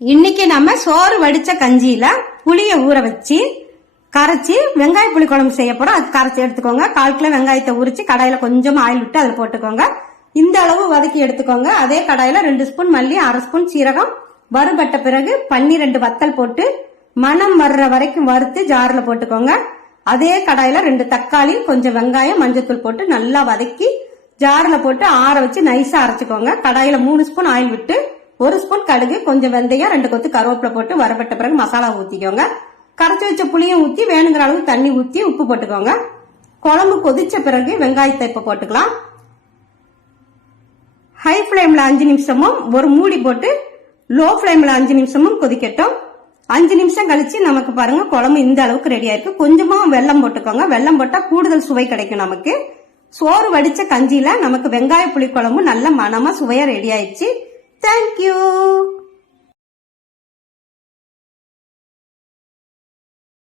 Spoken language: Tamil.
இன்னைக்கு நம்ம சோறு வடிச்ச கஞ்சியில புளிய ஊற வச்சு கரைச்சி வெங்காய புளி குழம்பு செய்ய போறோம். அது கரைச்சி எடுத்துக்கோங்க. 1/4 கிலோ வெங்காயத்தை உரிச்சு கடாயில கொஞ்சம் ஆயில் விட்டு அதில் போட்டுக்கோங்க. இந்த அளவு வதக்கி எடுத்துக்கோங்க. அதே கடாயில 2 ஸ்பூன் மல்லி, 1/2 ஸ்பூன் சீரகம் வறுபட்ட பிறகு 12 வத்தல் போட்டு மணம் வர்ற வரைக்கும் வறுத்து ஜார்ல போட்டுக்கோங்க. அதே கடாயில 2 தக்காளி, கொஞ்சம் வெங்காயம், மஞ்சத்தூள் போட்டு நல்லா வதக்கி ஜார்ல போட்டு ஆற வச்சு நைஸா அரைச்சுக்கோங்க. கடாயில 3 ஸ்பூன் ஆயில் விட்டு 1 ஸ்பூன் கடுகு, கொஞ்சம் வெந்தயம், 2 கொத்து கருவேப்பிலை போட்டு வறுபட்ட பிறகு மசாலா ஊத்திக்கோங்க. கரைச்சி வச்ச புளியும் ஊத்தி வேணுங்கிற அளவு தண்ணி ஊத்தி உப்பு போட்டுக்கோங்க. குழம்பு கொதிச்ச பிறகு வெங்காயத்தை இப்ப போட்டுக்கலாம். ஹை பிளேம்ல 5 நிமிஷமும் ஒரு மூடி போட்டு லோ பிளேம்ல 5 நிமிஷமும் கொதிக்கட்டும். 5 நிமிஷம் கழிச்சு நமக்கு பாருங்க குழம்பு இந்த அளவுக்கு ரெடி ஆயிருக்கு. கொஞ்சமா வெல்லம் போட்டுக்கோங்க. வெல்லம் போட்டா கூடுதல் சுவை கிடைக்கும். நமக்கு சோறு வடிச்ச கஞ்சியில நமக்கு வெங்காய புளி குழம்பு நல்ல மனமா சுவையா ரெடி ஆயிடுச்சு. Thank you.